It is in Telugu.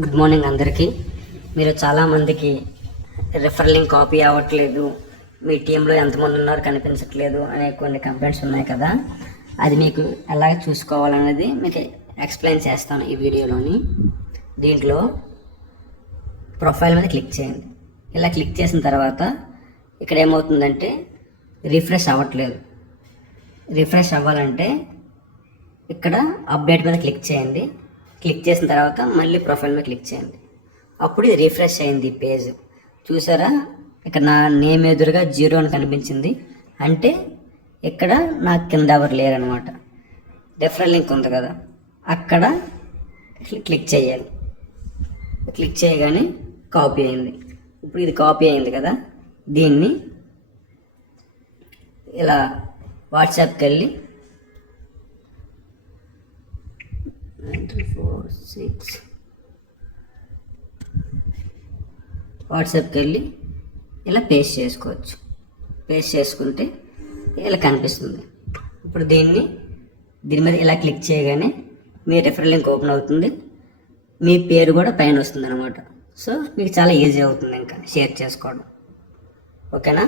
గుడ్ మార్నింగ్ అందరికీ. మీరు చాలామందికి రిఫర్ లింక్ కాపీ అవ్వట్లేదు, మీ టీంలో ఎంతమంది ఉన్నారు కనిపించట్లేదు అనే కొన్ని కంప్లైంట్స్ ఉన్నాయి కదా. అది మీకు ఎలా చూసుకోవాలనేది మీకు ఎక్స్ప్లెయిన్ చేస్తాను ఈ వీడియోలోని. దీంట్లో ప్రొఫైల్ మీద క్లిక్ చేయండి. ఇలా క్లిక్ చేసిన తర్వాత ఇక్కడ ఏమవుతుందంటే రిఫ్రెష్ అవ్వట్లేదు. రిఫ్రెష్ అవ్వాలంటే ఇక్కడ అప్డేట్ మీద క్లిక్ చేయండి. క్లిక్ చేసిన తర్వాత మళ్ళీ ప్రొఫైల్ మీద క్లిక్ చేయండి. అప్పుడు ఇది రిఫ్రెష్ అయింది పేజ్. చూసారా, ఇక్కడ నా నేమ్ ఎదురుగా 0 అని కనిపించింది. అంటే ఇక్కడ నాకు కింద ఎవరు లేరనమాట. రిఫరల్ లింక్ ఉంది కదా, అక్కడ క్లిక్ చేయాలి. క్లిక్ చేయగానే కాపీ అయింది. ఇప్పుడు ఇది కాపీ అయింది కదా, దీన్ని ఇలా వాట్సాప్కి వెళ్ళి 936 వాట్సాప్కి వెళ్ళి ఇలా పేస్ట్ చేసుకోవచ్చు. పేస్ట్ చేసుకుంటే ఇలా కనిపిస్తుంది. ఇప్పుడు దీని మీద ఇలా క్లిక్ చేయగానే మీ రిఫరల్ లింక్ ఓపెన్ అవుతుంది. మీ పేరు కూడా పైన వస్తుంది అనమాట. సో మీకు చాలా ఈజీ అవుతుంది ఇంకా షేర్ చేసుకోవడం. ఓకేనా?